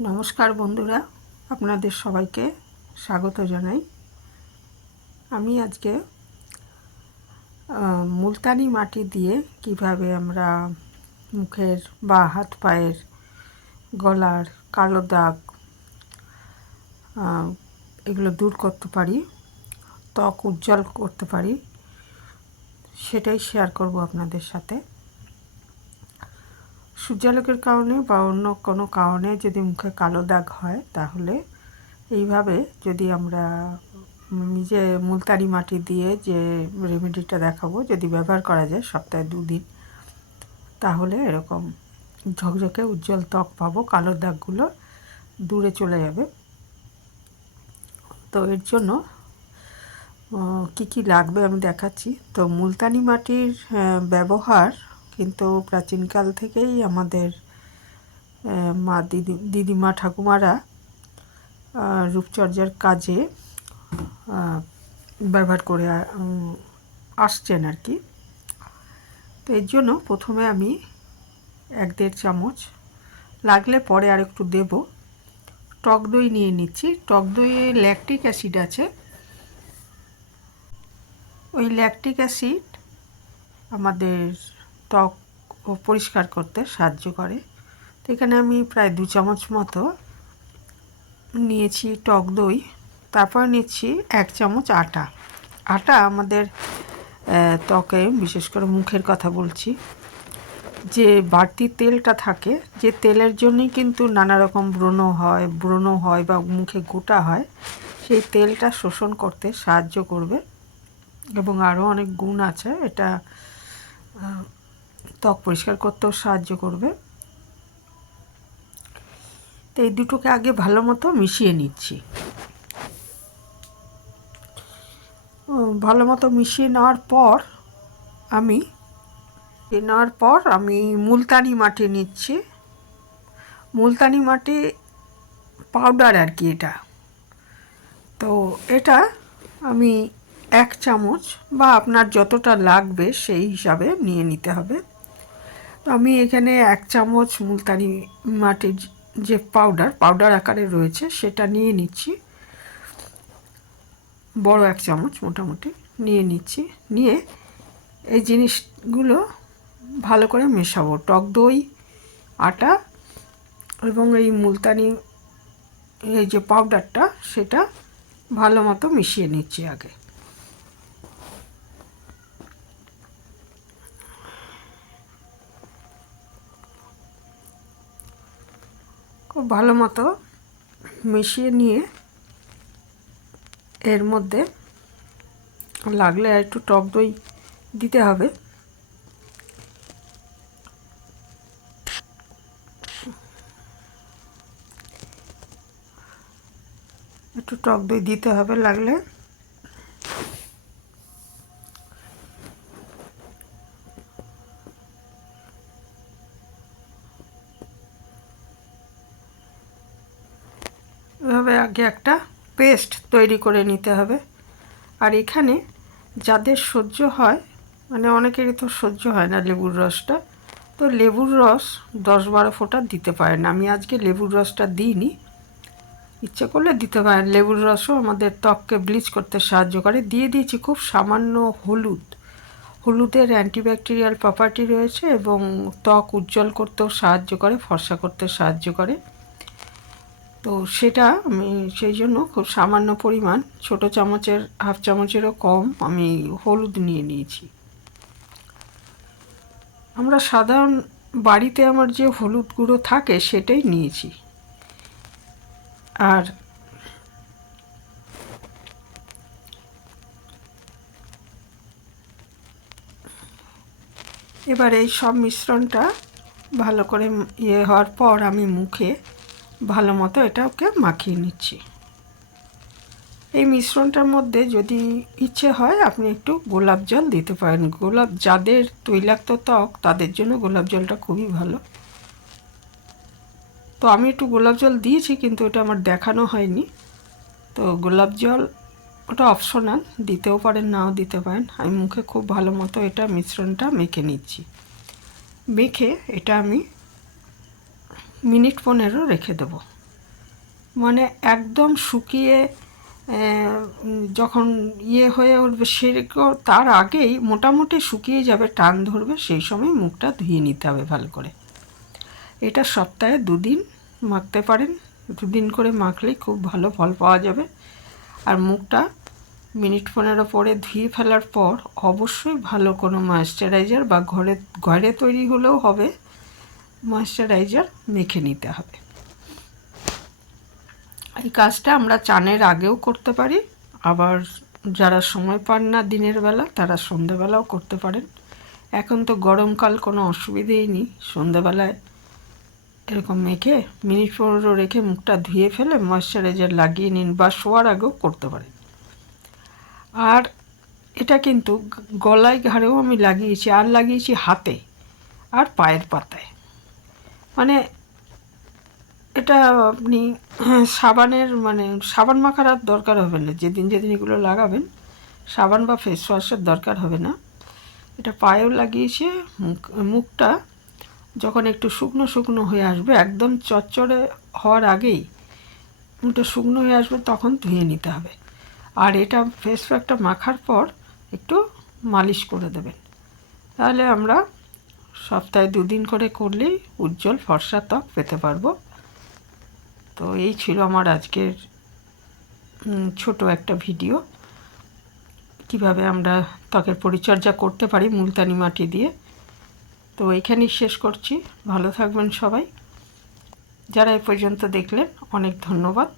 নমস্কার বন্ধুরা, আপনাদের সবাইকে স্বাগত জানাই। আমি আজকে মুলতানি মাটি দিয়ে কিভাবে আমরা মুখের বা হাত পায়ের গলার কালো দাগ এগুলো দূর করতে পারি, ত্বক উজ্জ্বল করতে পারি, সেটাই শেয়ার করব আপনাদের সাথে। সূর্যালোকের কারণে বা অন্য কোনো কারণে যদি মুখে কালো দাগ হয়, তাহলে এইভাবে যদি আমরা নিজে মুলতানি মাটি দিয়ে যে রেমেডিটা দেখাবো যদি ব্যবহার করা যায় সপ্তাহে 2 দিন, তাহলে এরকম ঝকঝকে উজ্জ্বল ত্বক পাবো, কালো দাগগুলো দূরে চলে যাবে। তো এর জন্য কি লাগবে আমি দেখাচ্ছি। তো মুলতানি মাটির ব্যবহার কিন্তু প্রাচীনকাল থেকেই আমাদের মা দিদিমা ঠাকুমারা রূপচর্চার কাজে ব্যবহার করে আসছেন আর কি। তো এর জন্য প্রথমে আমি 1-1.5 চামচ, লাগলে পরে আর একটু দেব, টক দই নিয়ে নিচ্ছি। টক দইয়ে ল্যাকটিক অ্যাসিড আছে, ওই ল্যাকটিক অ্যাসিড আমাদের ত্বক পরিষ্কার করতে সাহায্য করে। তো এখানে আমি প্রায় 2 চামচ মতো নিয়েছি টক দই। তারপর নিচ্ছি 1 চামচ আটা। আটা আমাদের ত্বকে, বিশেষ করে মুখের কথা বলছি, যে বাড়তি তেলটা থাকে, যে তেলের জন্যই কিন্তু নানা রকম ব্রণ হয় বা মুখে গোটা হয়, সেই তেলটা শোষণ করতে সাহায্য করবে এবং আরও অনেক গুণ আছে। এটা ত্বক পরিষ্কার করতেও সাহায্য করবে। তো এই দুটোকে আগে ভালো মতো মিশিয়ে নিচ্ছি। ভালো মতো মিশিয়ে নেওয়ার পর আমি মুলতানি মাটি নিচ্ছি। মুলতানি মাটি পাউডার আর কি এটা। তো এটা আমি 1 চামচ বা আপনার যতটা লাগবে সেই হিসাবে নিয়ে নিতে হবে। তো আমি এখানে 1 চামচ মুলতানি মাটির যে পাউডার আকারে রয়েছে সেটা নিয়ে নিচ্ছি। বড় 1 চামচ মোটামুটি নিয়ে নিচ্ছি। নিয়ে এই জিনিসগুলো ভালো করে মেশাবো, টক দই, আটা এবং এই মুলতানি এই যে পাউডারটা, সেটা ভালো মতো মিশিয়ে নিচ্ছি আগে। খুব ভালো মতো মিশিয়ে নিয়ে এর মধ্যে লাগলে আর একটু টক দই দিতে হবে। একটু টক দই দিতে হবে লাগলে। এভাবে আগে একটা পেস্ট তৈরি করে নিতে হবে। আর এখানে যাদের সহ্য হয়, মানে অনেকেরই তো সহ্য হয় না লেবুর রসটা, তো লেবুর রস 10-12 ফোঁটা দিতে পারেন। আমি আজকে লেবুর রসটা দিইনি, ইচ্ছে করলে দিতে পারেন। লেবুর রসও আমাদের ত্বককে ব্লিচ করতে সাহায্য করে। দিয়ে দিয়েছি খুব সামান্য হলুদ। হলুদের অ্যান্টিব্যাকটেরিয়াল প্রপার্টি রয়েছে এবং ত্বক উজ্জ্বল করতেও সাহায্য করে, ফর্সা করতে সাহায্য করে। তো সেটা আমি সেই জন্য খুব সামান্য পরিমাণ, ছোটো চামচের 1/2 চামচেরও কম আমি হলুদ নিয়ে নিয়েছি। আমরা সাধারণ বাড়িতে আমার যে হলুদ গুঁড়ো থাকে সেটাই নিয়েছি। আর এবার এই সব মিশ্রণটা ভালো করে হওয়ার পর আমি মুখে ভালো মতো এটাকে মাখিয়ে নিচ্ছি। এই মিশ্রণটার মধ্যে যদি ইচ্ছে হয় আপনি একটু গোলাপ জল দিতে পারেন। যাদের তৈলাক্ত ত্বক তাদের জন্য গোলাপ জলটা খুবই ভালো। তো আমি একটু গোলাপ জল দিয়েছি, কিন্তু এটা আমার দেখানো হয়নি। তো গোলাপ জল ওটা অপশনাল, দিতেও পারেন নাও দিতে পারেন। আমি মুখে খুব ভালো মতো এটা মিশ্রণটা মেখে নিচ্ছি। মেখে এটা আমি মিনিট 15 রেখে দেবো। মানে একদম শুকিয়ে যখন হয়ে উঠবে সেরকম তার আগেই মোটামুটি শুকিয়ে যাবে, টান ধরবে, সেই সময় মুখটা ধুয়ে নিতে হবে ভালো করে। এটা সপ্তাহে 2 দিন মাখতে পারেন, 2 দিন করে মাখলেই খুব ভালো ফল পাওয়া যাবে। আর মুখটা মিনিট 15 পরে ধুয়ে ফেলার পর অবশ্যই ভালো কোনো ময়েশ্চারাইজার বা ঘরে তৈরি হলেও হবে, ময়েশ্চারাইজার মেখে নিতে হবে। এই কাজটা আমরা চানের আগেও করতে পারি, আবার যারা সময় পান না দিনের বেলা তারা সন্ধেবেলাও করতে পারেন। এখন তো গরমকাল, কোনো অসুবিধেই নেই, সন্ধেবেলায় এরকম মেখে মিনিট 15 রেখে মুখটা ধুয়ে ফেলে ময়েশ্চারাইজার লাগিয়ে নিন, বা শোয়ার আগেও করতে পারেন। আর এটা কিন্তু গলায় ঘাড়েও আমি লাগিয়েছি, আর লাগিয়েছি হাতে আর পায়ের পাতায়। মানে এটা আপনি সাবানের সাবান মাখার আর দরকার হবে না, যেদিন যেদিন এগুলো লাগাবেন সাবান বা ফেস ওয়াশের দরকার হবে না। এটা পায়েও লাগিয়েছে। মুখটা যখন একটু শুকনো শুকনো হয়ে আসবে, একদম চচ্চড়ে হওয়ার আগেই মুখটা শুকনো হয়ে আসবে, তখন ধুয়ে নিতে হবে। আর এটা ফেস প্যাকটা মাখার পর একটু মালিশ করে দেবেন, তাহলে আমরা সপ্তাহে 2 দিন করে করলেই উজ্জ্বল ফর্সা ত্বক পেতে পারবো। তো এই ছিল আমার আজকের ছোট একটা ভিডিও, কিভাবে আমরা ত্বকের পরিচর্যা করতে পারি মুলতানি মাটি দিয়ে। তো এইখানেই শেষ করছি। ভালো থাকবেন সবাই। যারা এ পর্যন্ত দেখলেন অনেক ধন্যবাদ।